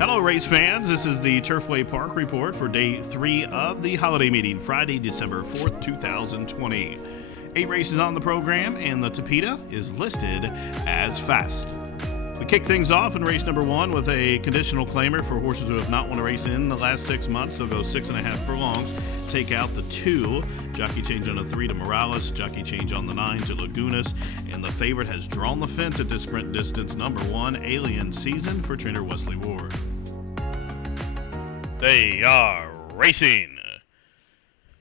Hello, race fans. This is the Turfway Park Report for day 3 of the holiday meeting, Friday, December 4th, 2020. 8 races on the program, and the Tapeta is listed as fast. We kick things off in race number 1 with a conditional claimer for horses who have not won a race in the last 6 months. They'll go 6.5 furlongs, take out the 2. Jockey change on the 3 to Morales, jockey change on the 9 to Lagunas, and the favorite has drawn the fence at this sprint distance, number 1, Alien Season, for trainer Wesley Ward. They are racing.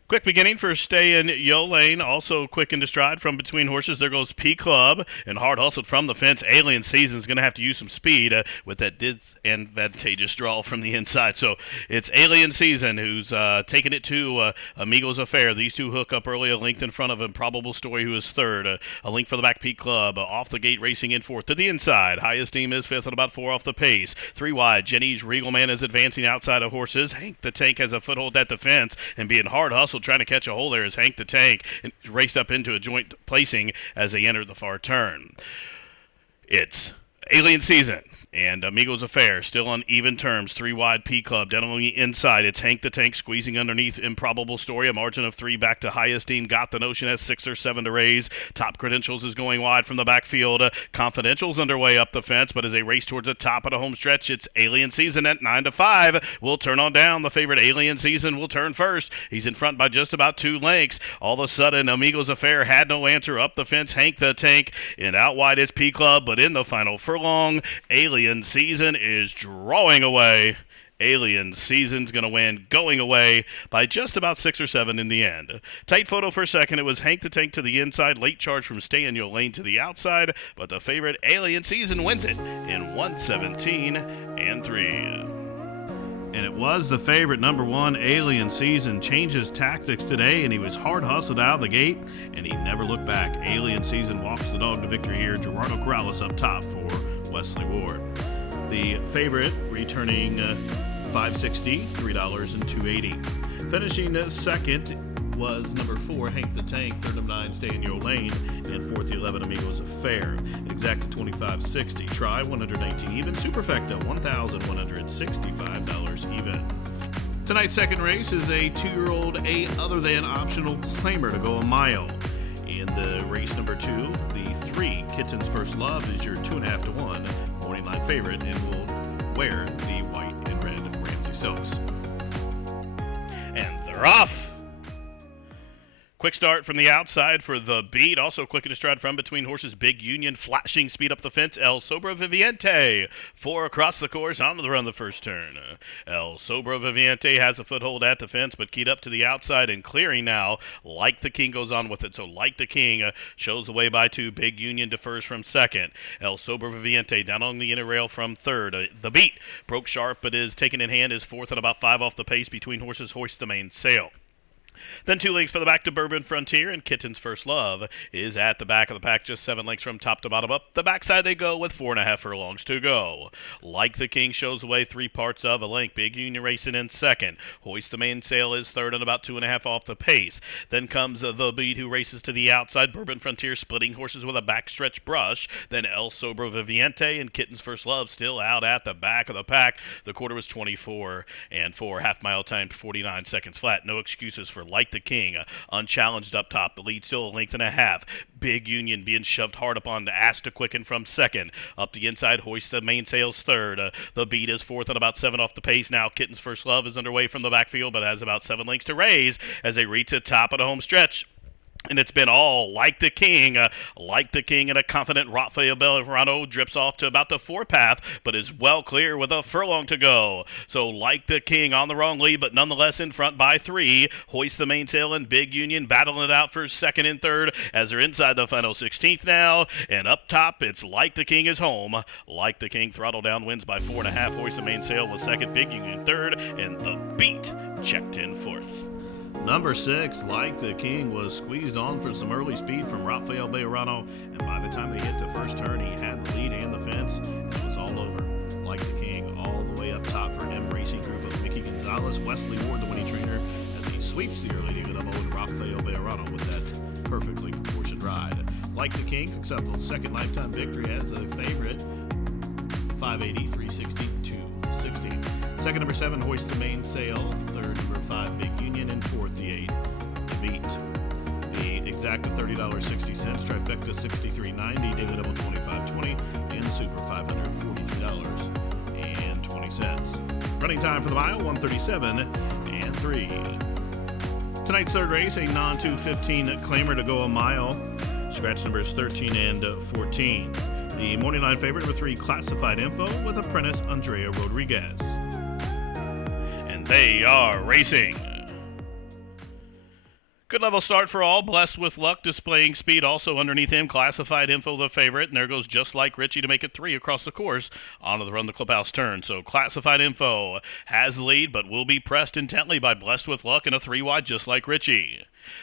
Quick beginning for Stay in Yo Lane, also quick into stride from between horses. There goes P Club, and hard hustled from the fence. Alien Season's going to have to use some speed with that disadvantageous draw from the inside. So it's Alien Season who's taking it to Amigos Affair. These two hook up early, a length in front of Improbable Story, who is third. A length for the back, P Club. Off the gate, racing in fourth to the inside. Highest Esteem is fifth and about 4 off the pace. 3 wide, Jenny's Regal Man is advancing outside of horses. Hank the Tank has a foothold at the fence, and being hard hustled, trying to catch a hole there is Hank the Tank, and raced up into a joint placing as they enter the far turn. It's Alien Season and Amigos Affair still on even terms. 3 wide, P Club down on the inside. It's Hank the Tank squeezing underneath Improbable Story. A margin of 3 back to High Esteem. Got the Notion has 6 or 7 to raise. Top Credentials is going wide from the backfield. Confidential's underway up the fence, but as they race towards the top of the home stretch, it's Alien Season at 9 to 5. Will turn on down. The favorite Alien Season will turn first. He's in front by just about 2 lengths. All of a sudden, Amigos Affair had no answer up the fence. Hank the Tank, and out wide is P Club, but in the final furlong, Alien Season is drawing away. Alien Season's going to win, going away by just about 6 or 7 in the end. Tight photo for a second. It was Hank the Tank to the inside, late charge from Stay in Your Lane to the outside, but the favorite Alien Season wins it in 1:17 and 3. And it was the favorite, number 1, Alien Season, changes tactics today, and he was hard hustled out of the gate, and he never looked back. Alien Season walks the dog to victory here. Gerardo Corrales up top for Wesley Ward. The favorite returning $5.60, $3 and $2.80. Finishing second was number 4, Hank the Tank, third number 9, Stay in Your Lane, and fourth, 11, Amigos Affair. Exacta $25.60, try 119 even, Superfecta $1,165 even. Tonight's second race is a 2-year-old A other than optional claimer to go a mile. In the race number 2, the 3, Kitten's First Love, is your 2.5 to 1 morning line favorite and will wear the white and red Ramsey Silks. And they're off! Quick start from the outside for the beat. Also quick in stride from between horses. Big Union flashing speed up the fence. El Sobra Viviente 4 across the course onto the run the first turn. El Sobra Viviente has a foothold at the fence, but keyed up to the outside and clearing now. Like the King goes on with it. So Like the King shows the way by 2. Big Union defers from second. El Sobra Viviente down on the inner rail from third. The beat broke sharp, but is taken in hand. Is fourth at about 5 off the pace between horses. Hoist the Mainsail. Then 2 lengths for the back to Bourbon Frontier, and Kitten's First Love is at the back of the pack, just 7 lengths from top to bottom up. The backside they go with 4.5 furlongs to go. Like the King shows the way 3 parts of a length. Big Union racing in second. Hoist the Mainsail is third and about 2.5 off the pace. Then comes the Beat, who races to the outside. Bourbon Frontier splitting horses with a backstretch brush. Then El Sobro Viviente and Kitten's First Love still out at the back of the pack. The quarter was 24 and 4. Half mile time 49 seconds flat. No excuses for Like the King, unchallenged up top. The lead still a length and a half. Big Union being shoved hard upon to Ask to Quicken from second. Up the inside, Hoist the Mainsail's third. The Beat is fourth at about 7 off the pace. Now Kitten's First Love is underway from the backfield, but has about 7 lengths to raise as they reach the top of the home stretch. And it's been all Like the King, and a confident Rafael Belgrano drips off to about the 4 path, but is well clear with a furlong to go. So Like the King on the wrong lead, but nonetheless in front by 3. Hoist the Mainsail and Big Union battling it out for second and third as they're inside the final 16th now. And up top, it's Like the King is home. Like the King throttle down wins by 4.5. Hoist the Mainsail was second, Big Union third, and the Beat checked in fourth. Number 6, Like the King, was squeezed on for some early speed from Rafael Bejarano, and by the time they hit the first turn, he had the lead and the fence, and it was all over. Like the King all the way up top for him. Racing group of Mickey Gonzalez, Wesley Ward, the winning trainer, as he sweeps the early lead of Rafael Bejarano with that perfectly proportioned ride. Like the King accepts a second lifetime victory as a favorite, 580, 360, $30.60. Second, number 7, Hoist the Mainsail. Third, number 5, Big Union. And fourth, the 8, The Beat. The exacta $30.60, trifecta $63.90, daily double $25.20, and the super $543.20. Running time for the mile 1:37 and 3. Tonight's third race, a non-215 claimer to go a mile. Scratch numbers 13 and 14. The morning line favorite, number 3, Classified Info, with apprentice Andrea Rodriguez. And they are racing. Good level start for all. Blessed with Luck displaying speed. Also underneath him, Classified Info, the favorite. And there goes Just Like Richie to make it 3 across the course onto the Run the Clubhouse turn. So Classified Info has the lead, but will be pressed intently by Blessed with Luck and a 3 wide Just Like Richie.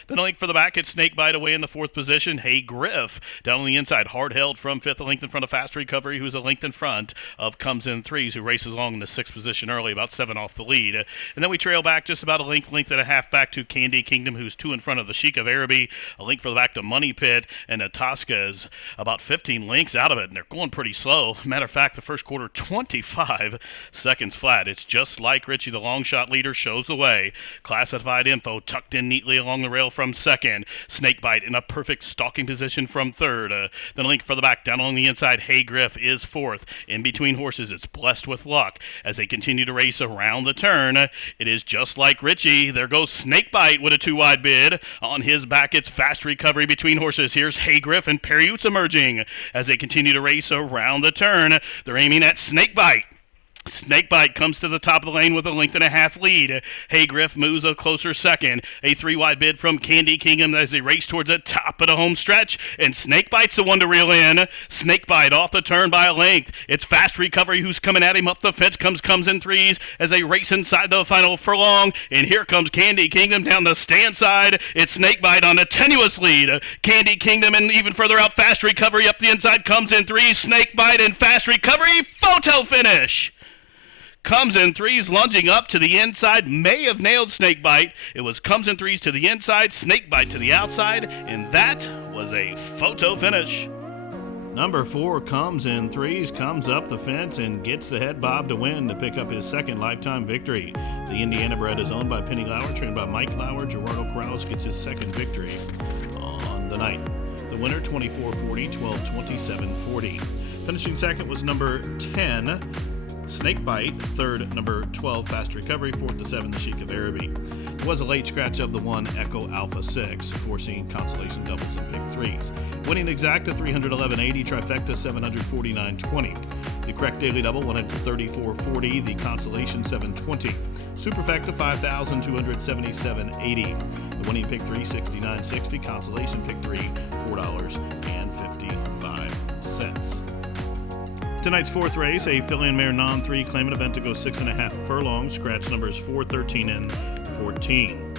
Then a link for the back, it's Snakebite away in the 4th position. Hey Griff down on the inside, hard held from 5th, a length in front of Fast Recovery, who's a length in front of Comes in Threes, who races along in the 6th position early, about 7 off the lead. And then we trail back just about a length and a half back to Candy Kingdom, who's 2 in front of the Sheik of Araby. A link for the back to Money Pit, and Natasca is about 15 lengths out of it, and they're going pretty slow. Matter of fact, the first quarter, 25 seconds flat. It's Just Like Richie, the long shot leader, shows the way. Classified Info tucked in neatly along the rail from second. Snakebite in a perfect stalking position from third. Then a link for the back down along the inside. Hey Griff is 4th. In between horses, it's Blessed with Luck as they continue to race around the turn. It is Just Like Richie. There goes Snakebite with a 2 wide bid. On his back, it's Fast Recovery between horses. Here's Hey Griff and Periutes emerging as they continue to race around the turn. They're aiming at Snakebite. Snakebite comes to the top of the lane with a length and a half lead. Hey Griff moves a closer second. A 3 wide bid from Candy Kingdom as they race towards the top of the home stretch. And Snakebite's the one to reel in. Snakebite off the turn by a length. It's Fast Recovery who's coming at him up the fence. Comes in threes as they race inside the final furlong. And here comes Candy Kingdom down the stand side. It's Snakebite on a tenuous lead. Candy Kingdom and even further out Fast Recovery up the inside. Comes in threes. Snakebite and Fast Recovery. Photo finish. Comes in threes, lunging up to the inside, may have nailed Snakebite. It was Comes in threes to the inside, Snakebite to the outside, and that was a photo finish. Number 4, Comes in Threes, comes up the fence and gets the head bob to win to pick up his second lifetime victory. The Indiana bred is owned by Penny Lauer, trained by Mike Lauer. Gerardo Corrales gets his second victory on the night. The winner, 24-40, 12-27-40. Finishing second was number 10, Snakebite. Third, number 12, Fast Recovery. Fourth to 7, the Sheik of Araby. It was a late scratch of the 1, Echo Alpha 6, forcing consolation doubles and pick threes. Winning exacta, 311.80, trifecta, 749.20. The correct daily double, 134.40, the consolation, 720. Superfecta, 5,277.80. The winning pick 3, 69.60, consolation pick 3, $4.55. Tonight's 4th race, a filly and mare non-3 claimant event to go 6.5 furlongs. Scratch numbers 4, 13, and 14.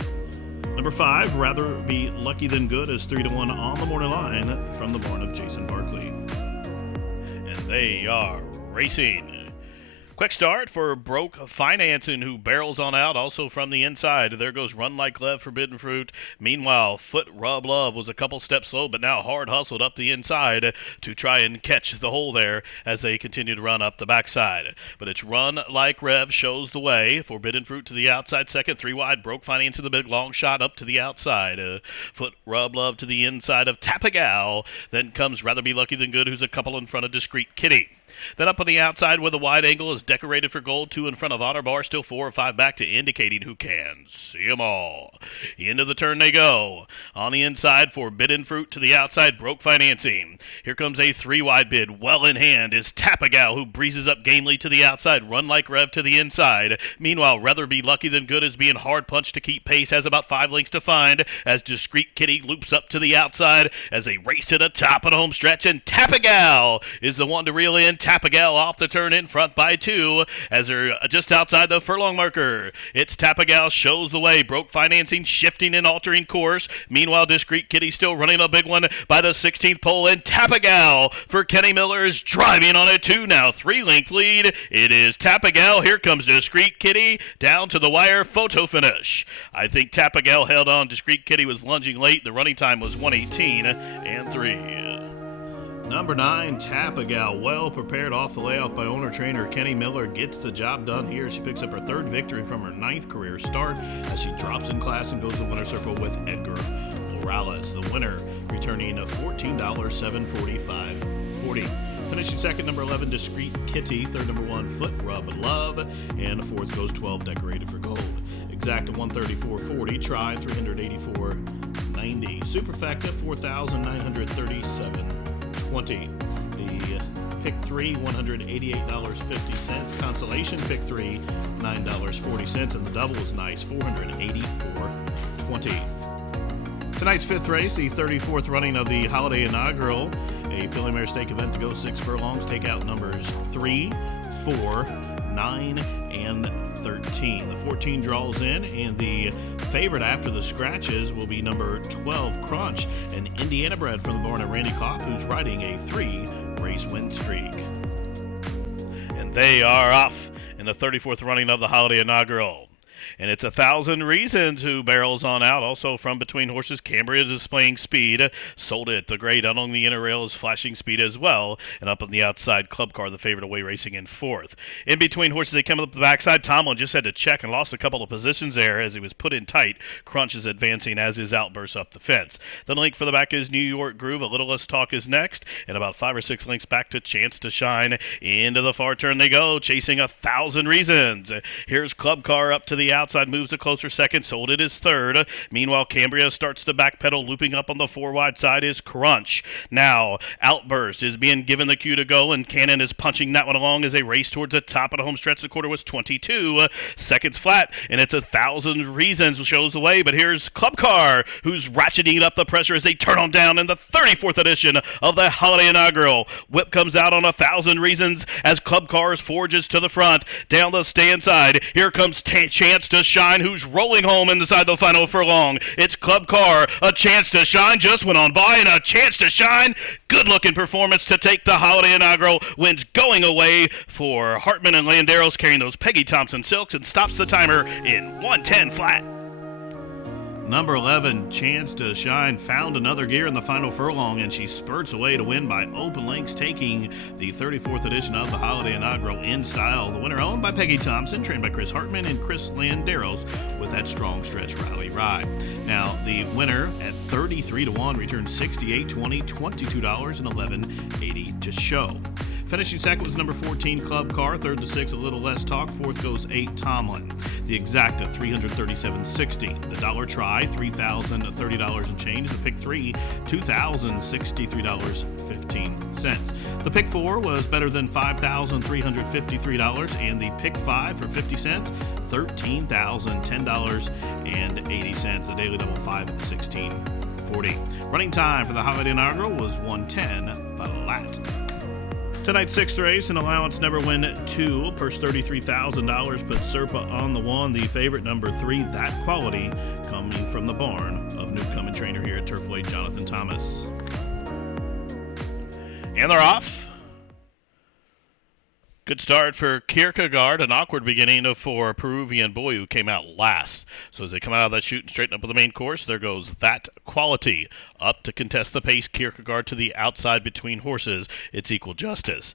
Number 5, Rather Be Lucky Than Good, is 3-1 on the morning line from the barn of Jason Barkley. And they are racing. Quick start for Broke Financing, who barrels on out also from the inside. There goes Run Like Lev, Forbidden Fruit. Meanwhile, Foot Rub Love was a couple steps slow, but now hard hustled up the inside to try and catch the hole there as they continue to run up the backside. But it's Run Like Rev shows the way. Forbidden Fruit to the outside second, 3 wide. Broke Finance in the big long shot up to the outside. Foot Rub Love to the inside of Tapagal. Then comes Rather Be Lucky Than Good, who's a couple in front of Discreet Kitty. Then up on the outside with a wide angle is Decorated for Gold, 2 in front of Otter Bar, still 4 or 5 back to Indicating Who Can See 'Em All. Into the turn they go. On the inside, Forbidden Fruit to the outside, Broke Financing. Here comes a 3 wide bid. Well in hand is Tapagal, who breezes up gamely to the outside. Run Like Rev to the inside. Meanwhile, Rather Be Lucky Than Good is being hard punched to keep pace, has about 5 lengths to find as Discreet Kitty loops up to the outside as they race to the top of the home stretch, and Tapagal is the one to reel in. Tapagal off the turn in front by 2 as they're just outside the furlong marker. It's Tapagal shows the way. Broke Financing shifting and altering course. Meanwhile, Discreet Kitty still running a big one by the 16th pole, and Tapagal for Kenny Miller is driving on a 2 now 3-length lead. It is Tapagal. Here comes Discreet Kitty down to the wire. Photo finish. I think Tapagal held on. Discreet Kitty was lunging late. The running time was 1:18 and 3. Number 9, Tapagal, well prepared off the layoff by owner-trainer Kenny Miller, gets the job done here. She picks up her 3rd victory from her 9th career start as she drops in class and goes to the winner's circle with Edgar Morales. The winner returning $14,745.40. Finishing second, number 11, Discreet Kitty. Third, number 1, Foot Rub Love. And the fourth goes 12, Decorated for Gold. Exacta 134.40. Try 384.90. Superfecta 4,937.20. The pick 3, $188.50. Consolation pick 3, $9.40. And the double is nice, $484.20. Tonight's 5th race, the 34th running of the Holiday Inaugural, a Filly Mare Stake event to go 6 furlongs. Take out numbers 3, 4, 9, and 13. The 14 draws in, and the favorite after the scratches will be number 12, Crunch, an Indiana bred from the barn of Randy Kopp, who's riding a 3-race win streak. And they are off in the 34th running of the Holiday Inaugural. And it's 1,000 Reasons who barrels on out. Also from between horses, Cambria displaying speed. Sold It, the great along the inner rail, is flashing speed as well. And up on the outside, Club Car, the favorite, away racing in 4th. In between horses, they come up the backside. Tomlin just had to check and lost a couple of positions there as he was put in tight. Crunch is advancing as his Outburst up the fence. The link for the back is New York Groove. A Little Less Talk is next. And about 5 or 6 links back to Chance to Shine. Into the far turn they go, chasing 1,000 Reasons. Here's Club Car up to the outside, moves a closer second. Sold It is 3rd. Meanwhile, Cambria starts to backpedal. Looping up on the 4 wide side is Crunch. Now, Outburst is being given the cue to go, and Cannon is punching that one along as they race towards the top of the home stretch. The quarter was 22 seconds flat, and it's 1,000 Reasons shows the way. But here's Club Car, who's ratcheting up the pressure as they turn on down in the 34th edition of the Holiday Inaugural. Whip comes out on 1,000 Reasons as Club Car forges to the front. Down the stand side, here comes Chance to Shine, who's rolling home inside the final furlong. It's Club Car. A Chance to Shine just went on by, and A Chance to Shine, good-looking performance to take the Holiday Inaugural. Wins going away for Hartman and Landeros, carrying those Peggy Thompson silks, and stops the timer in 110 flat. Number 11, Chance to Shine, found another gear in the final furlong, and she spurts away to win by open lengths, taking the 34th edition of the Holiday Inaugural in style. The winner owned by Peggy Thompson, trained by Chris Hartman and Chris Landeros with that strong stretch rally ride. Now, the winner at 33-1 returns $68.20, $22.11.80 to show. Finishing second was number 14, Club Car. Third to 6, A Little Less Talk. Fourth goes 8, Tomlin. The Exacta, $337.60. The Dollar Try, $3,030 and change. The Pick 3, $2,063.15. The Pick 4 was better than $5,353. And the Pick 5 for 50 cents, $13,010.80. The Daily Double 5 at 16.40. Running time for the Holiday Inaugural was 110 flat. Tonight's 6th race, an allowance never win 2, purse $33,000, put Serpa on the 1. The favorite, number 3, That Quality, coming from the barn of Newcomen trainer here at Turfway, Jonathan Thomas. And they're off. Good start for Kierkegaard, an awkward beginning for Peruvian Boy, who came out last. So as they come out of that chute and straighten up with the main course, there goes That Quality. Up to contest the pace, Kierkegaard to the outside between horses. It's equal justice.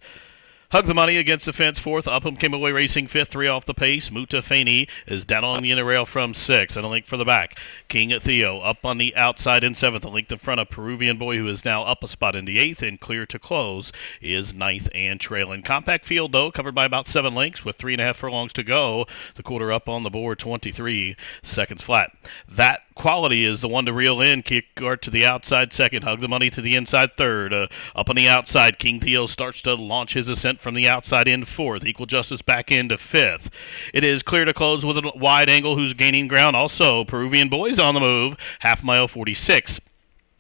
Hug the Money against the fence, 4th. Upham came away racing 5th, 3 off the pace. Muta Fani is down on the inner rail from 6, and a link for the back. King Theo up on the outside in 7th, a link in front of Peruvian Boy, who is now up a spot in the 8th, and clear to close is 9th and trailing. Compact field, though, covered by about 7 lengths with 3.5 furlongs to go. The quarter up on the board, 23 seconds flat. That Quality is the one to reel in. Kierkegaard to the outside 2nd. Hug the Money to the inside 3rd. Up on the outside, King Theo starts to launch his ascent from the outside in 4th. Equal Justice back into 5th. It is clear to close with a wide angle, who's gaining ground. Also, Peruvian Boy's on the move. Half mile 46.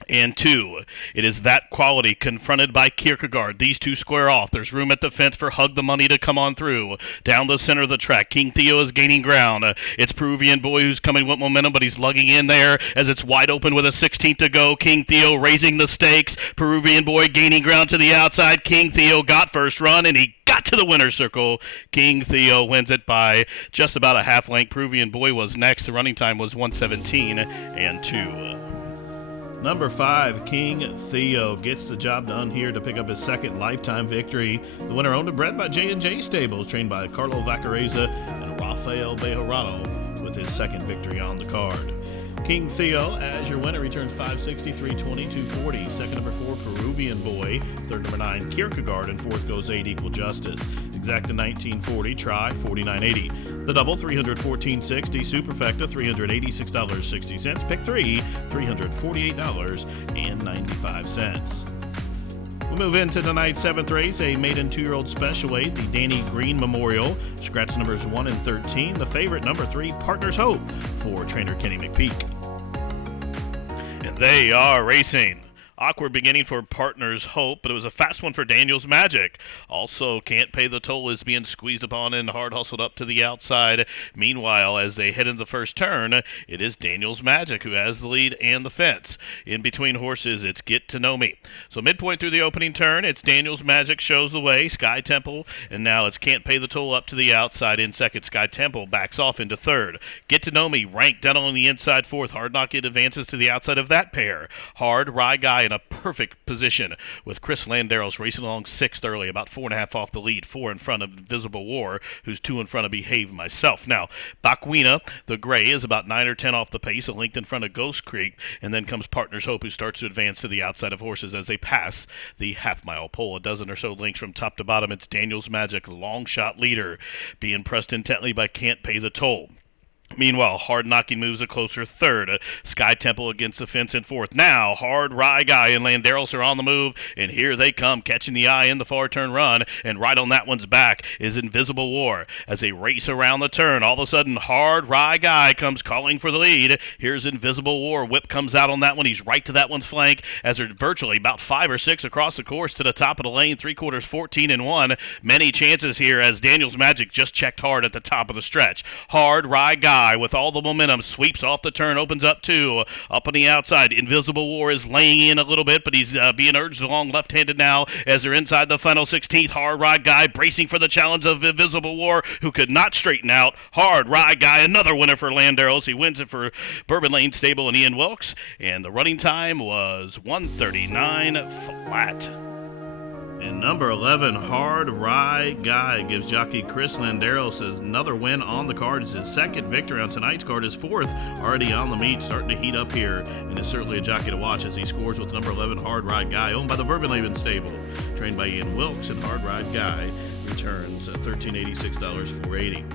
And 2. It is That Quality confronted by Kierkegaard. These two square off. There's room at the fence for Hug the Money to come on through. Down the center of the track, King Theo is gaining ground. It's Peruvian Boy who's coming with momentum, but he's lugging in there as it's wide open with a 16th to go. King Theo raising the stakes. Peruvian Boy gaining ground to the outside. King Theo got first run, and he got to the winner's circle. King Theo wins it by just about a half length. Peruvian Boy was next. The running time was 1:17 and 2. Number 5, King Theo gets the job done here to pick up his second lifetime victory. The winner owned and bred by J&J Stables, trained by Carlo Vaccarezza and Rafael Bejarano, with his second victory on the card. King Theo, as your winner, returns 563, 2240. Second, number 4, Peruvian Boy. Third, number 9, Kierkegaard. And fourth goes 8, Equal Justice. Exacta 1940, Try 4980. The double, 314.60. Superfecta, $386.60. Pick 3, $348.95. We'll move into tonight's 7th race, a maiden 2-year-old special weight, the Danny Green Memorial. Scratch numbers 1 and 13. The favorite, number 3, Partners Hope, for trainer Kenny McPeak. And they are racing. Awkward beginning for Partners Hope, but it was a fast one for Daniels Magic. Also, Can't Pay the Toll is being squeezed upon and hard hustled up to the outside. Meanwhile, as they head into the first turn, it is Daniels Magic who has the lead and the fence. In between horses, it's Get to Know Me. So midpoint through the opening turn, it's Daniels Magic shows the way, Sky Temple, and now it's Can't Pay the Toll up to the outside in second. Sky Temple backs off into third. Get to Know Me ranked down on the inside fourth. Hard Knock It advances to the outside of that pair. Hard Rye Guy in a perfect position with Chris Landeros racing along sixth early, about 4.5 off the lead, 4 in front of Invisible War, who's 2 in front of Behave Myself. Now, Bakwina, the gray, is about 9 or 10 off the pace, a length in front of Ghost Creek, and then comes Partners Hope, who starts to advance to the outside of horses as they pass the half-mile pole. A dozen or so lengths from top to bottom, it's Daniels Magic, long shot leader, being pressed intently by Can't Pay the Toll. Meanwhile, Hard Knocking moves a closer third. Sky Temple against the fence in fourth. Now, Hard Rye Guy and Landeros are on the move, and here they come, catching the eye in the far turn run, and right on that one's back is Invisible War. As they race around the turn, all of a sudden, Hard Rye Guy comes calling for the lead. Here's Invisible War. Whip comes out on that one. He's right to that one's flank, as they're virtually about 5 or 6 across the course to the top of the lane, 3/4, 14 and 1. Many chances here as Daniels Magic just checked hard at the top of the stretch. Hard Rye Guy, with all the momentum, sweeps off the turn, opens up 2. Up on the outside, Invisible War is laying in a little bit, but he's being urged along left-handed now as they're inside the final 16th. Hard Ride Guy bracing for the challenge of Invisible War, who could not straighten out. Hard Ride Guy, another winner for Landeros. He wins it for Bourbon Lane Stable and Ian Wilkes, and the running time was 1:39 flat. And number 11, Hard Rye Guy, gives jockey Chris Landeros another win on the card. It's his second victory on tonight's card, his fourth already on the meet, starting to heat up here, and is certainly a jockey to watch as he scores with number 11, Hard Ride Guy, owned by the Bourbon Lane Stable, trained by Ian Wilkes, and Hard Ride Guy returns $1386.480.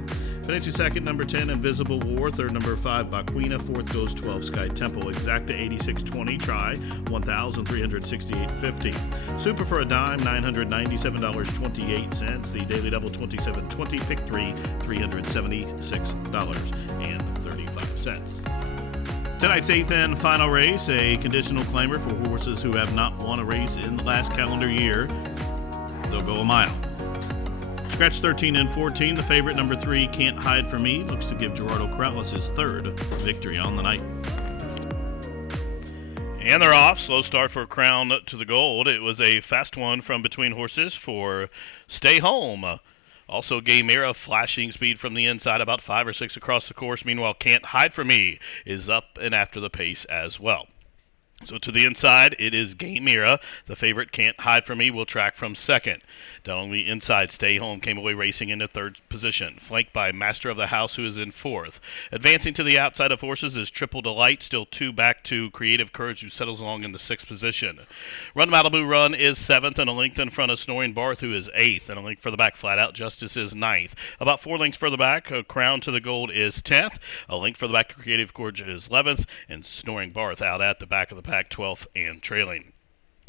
Finishing second, number 10, Invisible War. Third, number 5, Bakwina. Fourth goes 12, Sky Temple. Exacta 86.20. Try 1,368.50. Super for a dime, $997.28. The daily double 27.20. Pick 3, $376.35. Tonight's 8th and final race, a conditional claimer for horses who have not won a race in the last calendar year. They'll go a mile. Scratch 13 and 14. The favorite, number 3, Can't Hide From Me, looks to give Gerardo Corrales his third victory on the night. And they're off. Slow start for Crown to the Gold. It was a fast one from between horses for Stay Home. Also, Gaymera flashing speed from the inside, about 5 or 6 across the course. Meanwhile, Can't Hide From Me is up and after the pace as well. So to the inside, it is Gaymera. The favorite, Can't Hide From Me, will track from second. Down on the inside, Stay Home came away racing into third position, flanked by Master of the House, who is in fourth. Advancing to the outside of horses is Triple Delight, still 2 back to Creative Courage, who settles along in the 6th position. Run Malibu Run is 7th, and a length in front of Snoring Barth, who is 8th, and a length for the back, Flat Out Justice is 9th. About 4 lengths further back, Crown to the Gold is 10th, a length for the back, Creative Courage is 11th, and Snoring Barth out at the back of the pack, 12th and trailing.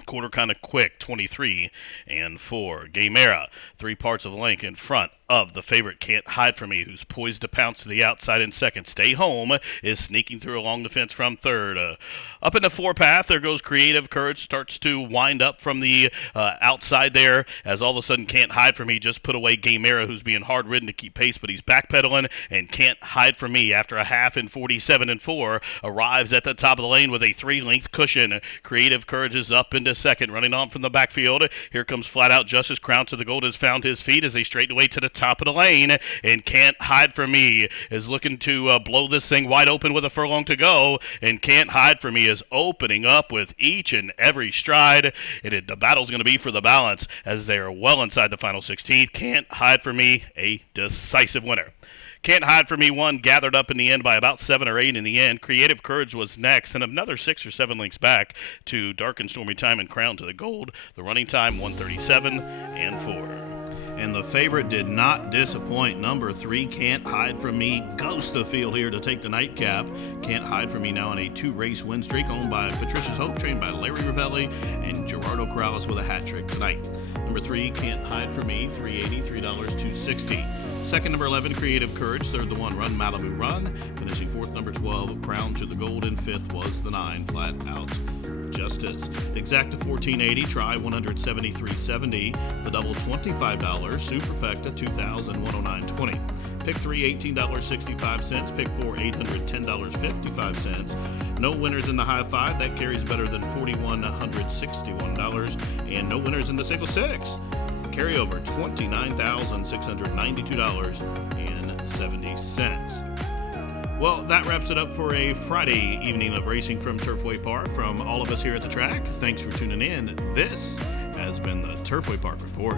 Quarter kind of quick, 23 and 4. Gaymera, 3 parts of the length in front of the favorite, Can't Hide From Me, who's poised to pounce to the outside in second. Stay Home is sneaking through along the fence from third. Up in the 4 path, there goes Creative Courage, starts to wind up from the outside there, as all of a sudden Can't Hide From Me just put away Gaymera, who's being hard ridden to keep pace, but he's backpedaling, and Can't Hide From Me, after a half in 47 and 4, arrives at the top of the lane with a 3-length cushion. Creative Courage is up into second. Running on from the backfield. Here comes Flat Out Justice. Crown to the Gold has found his feet as they straighten away to the top of the lane. And Can't Hide From Me is looking to blow this thing wide open with a furlong to go. And Can't Hide From Me is opening up with each and every stride. And the battle's going to be for the balance as they are well inside the final 16. Can't Hide From Me, a decisive winner. Can't Hide From Me won, gathered up in the end by about 7 or 8 in the end. Creative Courage was next, and another 6 or 7 lengths back to Dark and Stormy Time and Crown to the Gold. The running time 1:37 and 4. And the favorite did not disappoint. Number 3, Can't Hide From Me, ghosts the field here to take the nightcap. Can't Hide From Me now on a 2-race win streak, owned by Patricia's Hope, trained by Larry Ravelli, and Gerardo Corrales with a hat trick tonight. Number 3, Can't Hide From Me, $3.80, $2.60. Second, number 11, Creative Courage. Third, the 1, Run Malibu Run. Finishing fourth, number 12, Crown to the Gold. And fifth was the 9, Flat Out Justice. Exacta $14.80, try $173.70. The double $25, Superfecta $2,109.20. Pick 3 $18.65. Pick 4 $810.55. No winners in the high five. That carries better than $4,161. And no winners in the single six. Carry over $29,692.70. Well, that wraps it up for a Friday evening of racing from Turfway Park. From all of us here at the track, thanks for tuning in. This has been the Turfway Park Report.